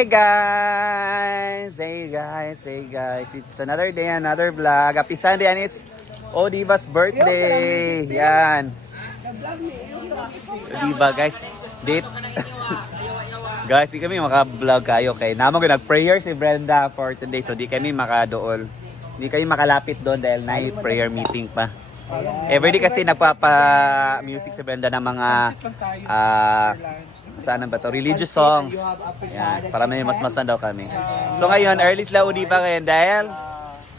Hey guys! It's another day, another vlog. Happy Sunday and it's Odiva's birthday. Yan. Odiva guys. Date. Guys, di kami maka-vlog kayo kay namo nag-prayer si Brenda for today. So di kami makadool. Di kami makalapit doon dahil night prayer meeting pa. Everyday kasi nagpapa-music si Brenda ng mga saan ba to? Religious songs. Yan, para may mas-masan daw kami. So ngayon, early sila Odiva ngayon dahil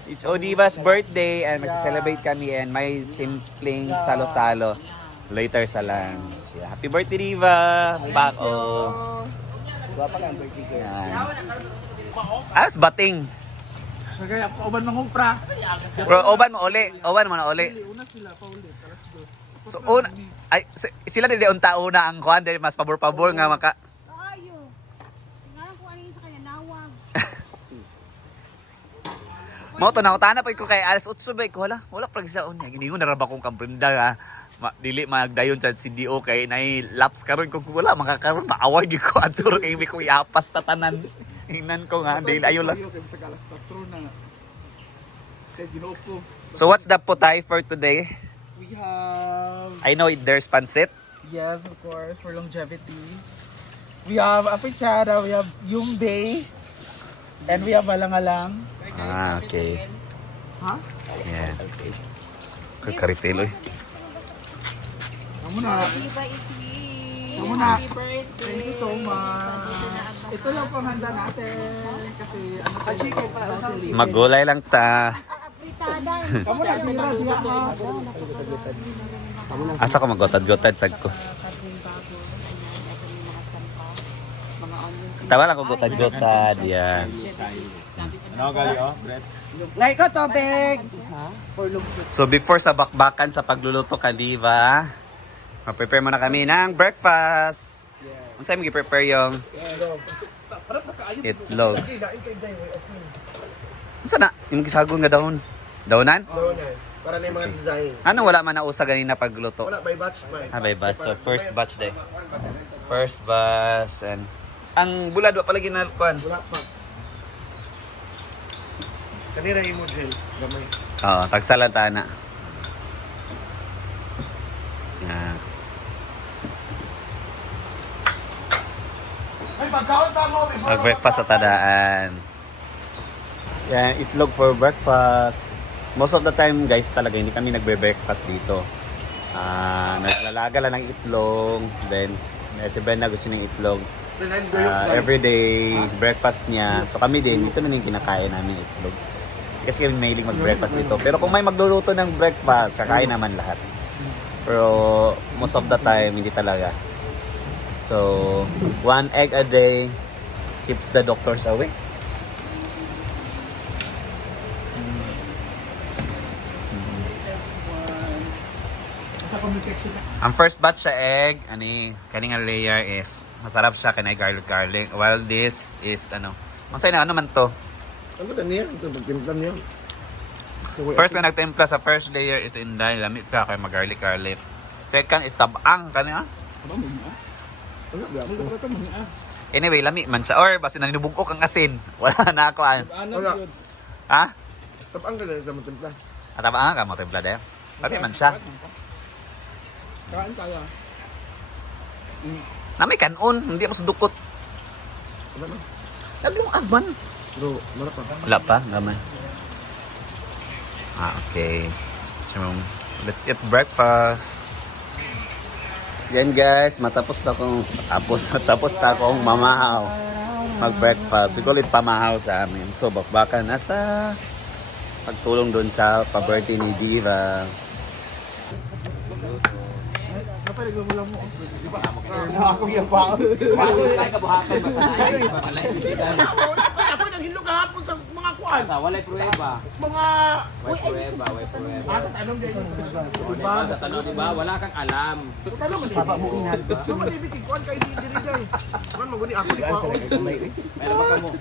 it's Odiva's birthday and mag-celebrate kami and may simpleng salo-salo later sa lunch. Yeah. Happy birthday, Diva! Bako! Yan. As bating. Sagay ako uban mangupra. Bro, oban mo uli. Oban mo na uli. Una sila pa ulit. Alas 2. So, ay, sila din unta-una ang kuhan dahil mas pabor-pabor nga maka... Ayo. Tingnan ko ano yung sa kanya nawag. Mo to na utana pa ko kay alas 8 ba ko wala pa sa unya. Hindi ko naraba kong kamprinda ha. Dili magdayon sa CDO kay nay laps karon ko wala makakaron ma-award gyud ko atur kay mi ko iapas tatanan. Ingnan ko nga dili ayo lang. So what's the potay for today? We have, I know there's pancit. yes, of course, for longevity. We have apichara, we have yumbe, and we have alang-alang. Ah, okay. Ha? Yeah. Kakaritel oy. Kamu na. Diba isi? Kamu na. Happy birthday. Thank you so much. Ito yung panghanda natin. Kasi ano tayo. Magulay lang ta. Apritada. Kamu na, tira siya ha. Asa ko magotad-gotad sag ko. Tawa lang ko gotad-gotad yan. Ano gali oh, Brett? Like ko, tubig! So before sa bakbakan sa pagluluto ka, Diva, mag-prepare muna kami ng breakfast. Ano sa'yo mag-prepare yung itlog? Ano sana? Yung gisagol nga daon? Daonan? Para na yung mga design. Ano wala man nausa ganina pagluto? Wala, by batch man. By batch. So first batch day. First batch and ang bulad wa palagi na kuan. Wala pa. Kanina yung model, gamay. Oo, tagsalanta na. Yan. Ay, pagkaon sa mo! Mag-breakfast sa tadaan. Yan, itlog for breakfast. Most of the time guys talaga hindi kami nagbe-breakfast dito. Naglalaga lang ng itlog. Then, si Brenda gusto ng itlog. Everyday is breakfast niya. So kami din, ito na yung kinakain namin itlog. Kasi kami mahilig mag-breakfast dito. Pero kung may magluluto ng breakfast, kakain naman lahat. Pero most of the time, hindi talaga. So, 1 egg a day keeps the doctors away. Ang first batch sa egg, kaning layer is masarap siya kanay garlic. While this is ano man to? Ano ba niya? Ito pagtimplan niya. First na nagtimpla sa first layer ito inday lamit pa kay mag-garlic. Second itabang kaniya. Ano ba? Anyway, lami man siya or basta nanibugok ang asin. Wala na ako an. Wala. Ha? Tapang ka na sa mga timpla. Atabang ka mo timpla der. Lami man siya. Kain tayo. Nami kanon, hindi ako sudukot. Ano ba? Lagi mo agman. Bro, marap pa. Wala pa, gaman. Okay. So, let's eat breakfast. Yan guys, matapos na akong mamahaw. Mag-breakfast. We call it pamahaw sa amin. So, bakbakan na sa pagtulong doon sa pa-birthday ni Diva. Kapalig mo lang mo. Ako yung pa. Ako nang hilog kahapon sa mga kuwan. Walay prueba. Mga... Way prueba. Asa tanong din. Diba? Sa tanong, diba? Wala kang alam. Tanong mo din. Mo inhan. So malibitig kuwan kay diri guys. Kuwan maguni ako di kuwan. Meron ba ka mo?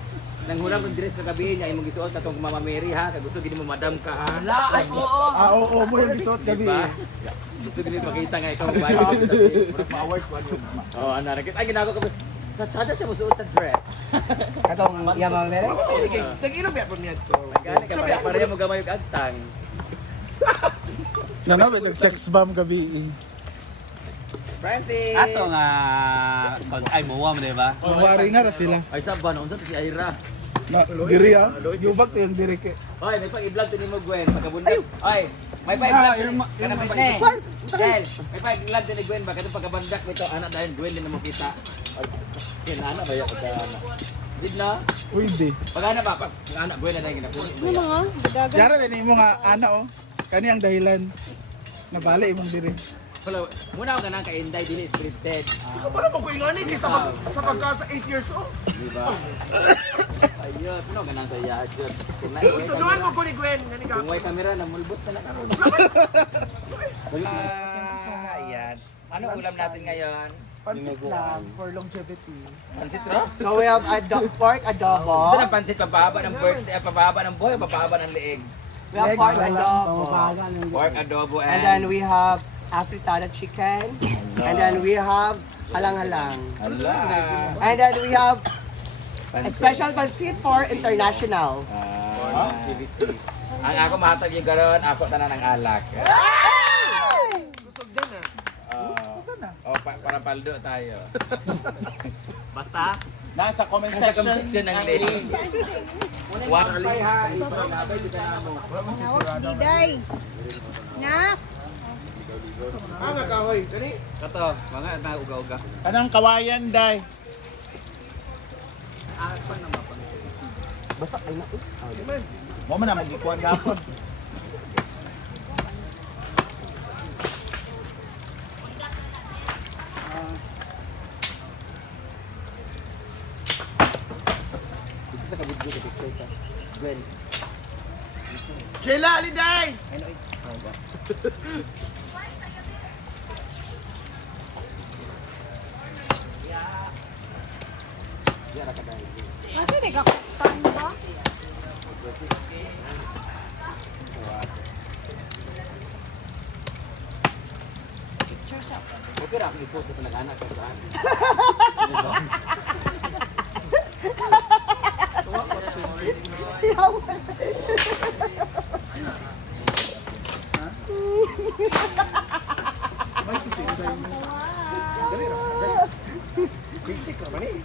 Nang hulang kong dress kagabi niya, imong gisuot sa itong Mama Mary ha. Kaya gusto gini mo madam ka ha. Ay, oo. Oo, mo yung gisot gabi. Diba? Gusto gini makita nga ikaw. Ma-award pa. Oo, ano. Ay, ginagawa ka. Natsada siya musuot sa dress. Katong yamang nere. Nag-ilang biya pa niya to. Gani ka pareha mo gamay og agtang. Nana, bisag sex bomb gabi. Francis. Ato nga, ay muwa mo, di ba? Mawari na ra sila. Ay saban unsa to si Ira. Na, diri ah. Yubak to yung diri ke. Oy, may pag-i-vlog to nimo Gwen pagkabundag. Oy, may pag-i-vlog to ni kana Britney. Sel, may pag-i-vlog to ni Gwen ba katong pagkabandak nito anak dahil Gwen din na mo kita. Kinana ba ya ka ana? Did na? Uy, di. Pag ana ba pag anak Gwen na dahil ginapunin mo. Ano mga budagan? Yara din mo nga ana oh. Kani ang dahilan. Nabali imong diri. Wala, muna ako ganang ka-inday dili scripted. Ikaw pala mo ko ingani kay sa pagka sa 8 years old. Di ba? Ayun, puno ganang sa iya jud. Kung na Tuduan mo ko ni Gwen, ngani ka. Kung may kamera na mulbos ka na karon. Ayan. Ano ulam natin ngayon? Pansit lang for longevity. Pansit ro? So we have pork adobo. Ito ng pansit papahaba ng birthday, papahaba ng buhay, papahaba ng leeg. We have pork adobo. Pork adobo And then we have afritada chicken. And then we have halang-halang. Ala. And then we have a Pansit. special pancit for international. Activity. Ang ako mahatag yung garon, ako tanan ng alak. Busog din ah. Para paldo tayo. Basta, Nasa comment sa comment section ng link. Water ha, ipalabay dito na mo. Nawag si Diday. Nak. Ah, nga kahoy. Gani. Kato, mga nauga-uga. Kanang kawayan day. Basta ay na. Mo man na magikuan gapon. Sa kabidyo sa picture siya. Gwen. Sheila Aliday. Yara ka dahil. Kasi nagkakutan ba? Okay ra akong i-post sa anak ko saan. Basic naman eh.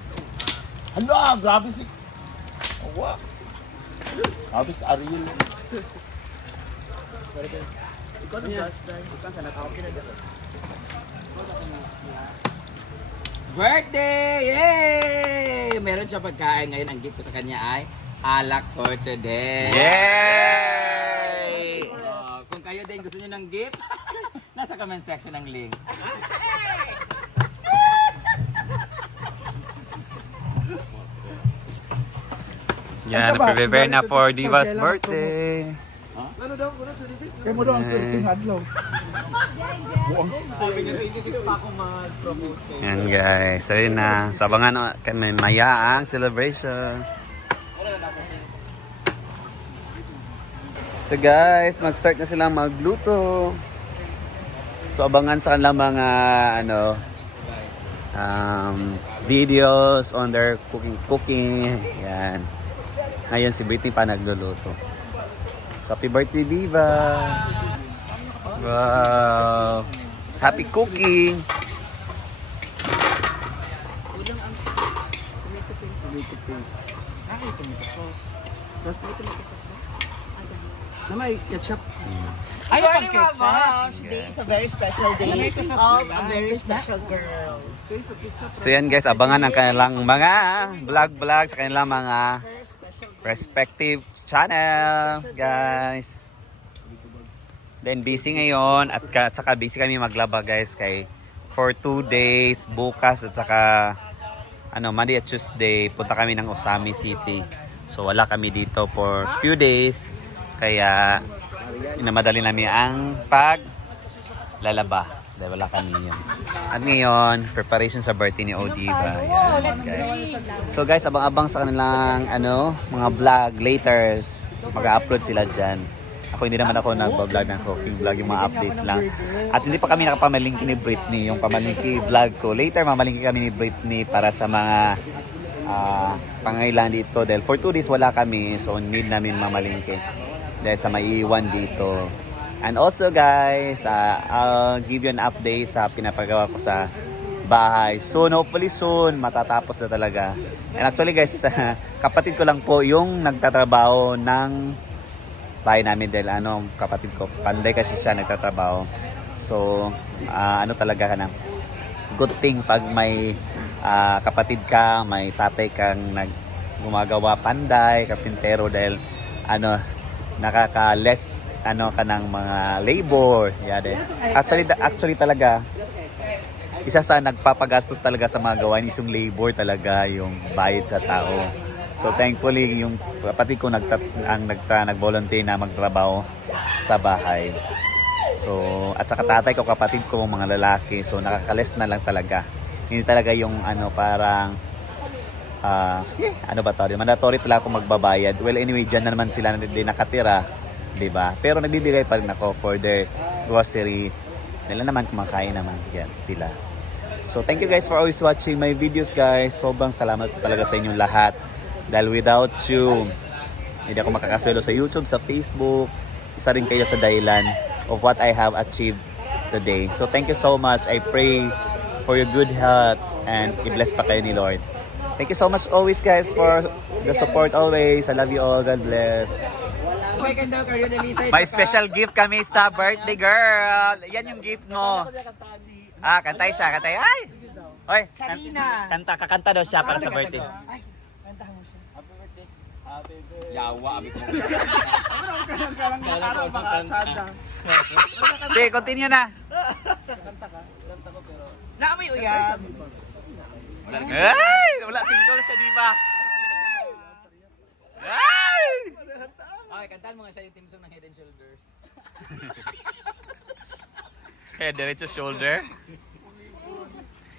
Hala, grabe si. Awa. Grabe si Ariel. Birthday! Yay! Meron siya pagkain ngayon. Ang gift ko sa kanya ay alak for today. Yay! Kung kayo din gusto niyo ng gift, nasa comment section ng link. Yan, prepare na for Diva's birthday. Ano daw? Ano to this is? Kaya mo daw ang sulting adlaw. Yan guys, so yun na. Sabangan kami mayaang celebration. So guys, mag-start na silang magluto. So abangan sa kanilang mga videos on their cooking. Yan. Ngayon si Britney pa nagluluto. So happy birthday Diva. Wow. Happy cooking. Na may ketchup. Ay, Morning, Mama. Today is a very special day of a very special girl. So yan guys, abangan ang kanilang mga vlog sa kanilang mga respective channel guys. Then busy ngayon at saka busy kami maglaba guys kay for 2 days bukas at saka Monday at Tuesday punta kami ng Osami City. So wala kami dito for few days kaya inamadali namin ang paglalaba dahil wala kami yun. At ngayon, preparation sa birthday ni Odiva. Yan, guys. So guys, abang-abang sa kanilang mga vlog later. Mag-upload sila dyan. Ako hindi naman ako nagbablog ng cooking vlog, yung mga updates lang. At hindi pa kami nakapamalingki ni Britney, yung pamalingki vlog ko. Later, mamalingki kami ni Britney para sa mga pangailan dito. Dahil for 2 days wala kami, so need namin mamalingki. Dahil sa maiiwan dito. And also guys, I'll give you an update sa pinapagawa ko sa bahay. Soon, hopefully soon, matatapos na talaga. And actually guys, kapatid ko lang po yung nagtatrabaho ng bahay namin dahil kapatid ko, panday kasi siya nagtatrabaho. So, talaga ka na. Good thing pag may kapatid ka, may tatay kang gumagawa panday, kapintero dahil nakaka-less ka ng mga labor. Yeah, actually talaga isa sa nagpapagastos talaga sa mga gawain is yung labor talaga, yung bayad sa tao. So thankfully yung kapatid ko nag-volunteer na magtrabaho sa bahay. So at saka tatay ko, kapatid ko mga lalaki, so nakakales na lang talaga. Hindi talaga yung parang mandatory talaga ako magbabayad. Well anyway, dyan na naman sila din nakatira, 'di ba? Pero nagbibigay pa rin ako for their grocery. Nila naman kumakain naman yan sila. So thank you guys for always watching my videos guys. Sobrang salamat po talaga sa inyong lahat. Dahil without you, hindi ako makakaswelo sa YouTube, sa Facebook. Isa rin kayo sa dahilan of what I have achieved today. So thank you so much. I pray for your good health and i-bless pa kayo ni Lord. Thank you so much always guys for the support always. I love you all. God bless. May special gift kami sa birthday girl. Yan yung gift mo. Kantay siya, kantay. Ay! Oy, kakanta daw siya para sa birthday. Yawa, abi ko. Sige, continue na. Naamay uyab. Ay! Wala single siya, di ba? Ay! Okay, kantahan mo nga siya yung team song ng Head and Shoulders. Head diretso shoulder.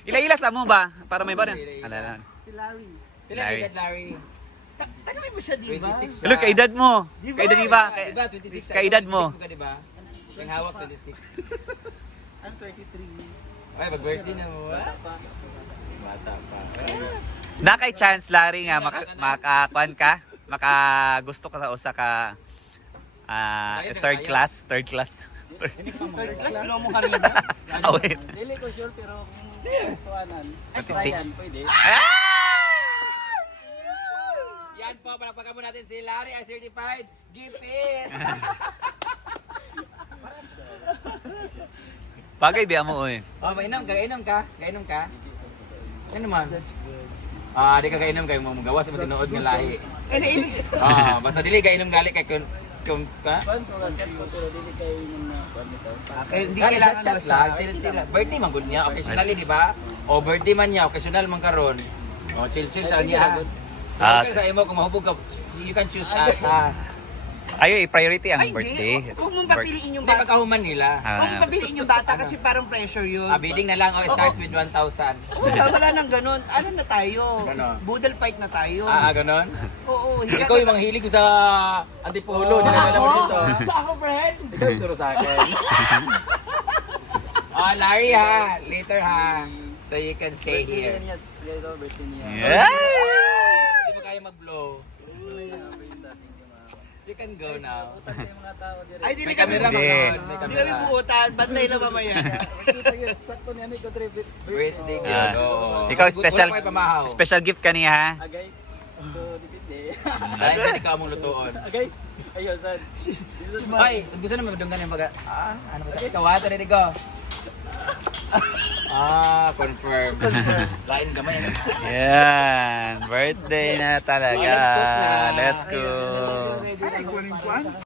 Ila-ila sa mo ba? Para may ba na? Alalan. Pila ka edad, Larry? Tanungin mo siya, di ba? 26 siya. Look, kaedad mo. Kaedad di ba? Diba, 26 siya. Kaedad mo. 26 ka, diba? Yung hawak, 26. I'm 23. Ay, mag-birthday na mo. Bata pa. Nakay chance Larry nga makakuan ka, gusto ka sa usa ka third class. Third class, ginawa mo kanina. Wait. Dili ko sure pero kung tuwanan. Artistic. Pwede. Yan po, palakpakan mo natin si Larry, ang certified gipit. Bagay biya mo oy. Oh, mainom ka. Ano naman? Di ka kainom kayo mo gawas sa tinuod nga lahi. Basta dili ka inom gali kay kung ka. Pero dili kay na Hindi kailangan mo sa chill. Birthday man gud niya, occasionally di ba? O birthday man niya, occasional man karon. O chill ta niya. Sa imo kung mahubog ka, you can choose us. Ayo, priority ang birthday. Huwag mong papiliin yung Hindi bata. pagkahuman nila. Huwag mong papiliin yung bata kasi parang pressure yun. Bidding na lang, start with 1,000. Wala nang ganun. Ano na tayo? Ganon. Boodle fight na tayo. Ganon? Oo. Ikaw yung mga hilig ko sa Antipolo. Dinadala mo dito. Sa ako, friend. Ikaw yung turo sa akin. Larry ha. Later ha. So you can stay here. birthday niya. Yeah. Hindi mo kaya mag-blow. You can go now. Utan sa mga tao dire. Ay, dili May kami. camera Hindi. man. May Hindi kami camera. buutan. Bantay na mamaya. Kita yun. Sakto niya may contribute. Birthday Ah. girl. Oo. Ikaw special Wala pa pamahaw. special gift kaniya ha. Agay. So dipindi. Dahil dyan ikaw among lutuon. Agay. Ayun sad. Ay, gusto naman madunggan yung baga. Ano ba ito? Kawata rin ikaw. Confirm. Lain gamay. Yan, birthday na talaga. Oh, let's cook na. Let's go. Ay, kunin ko.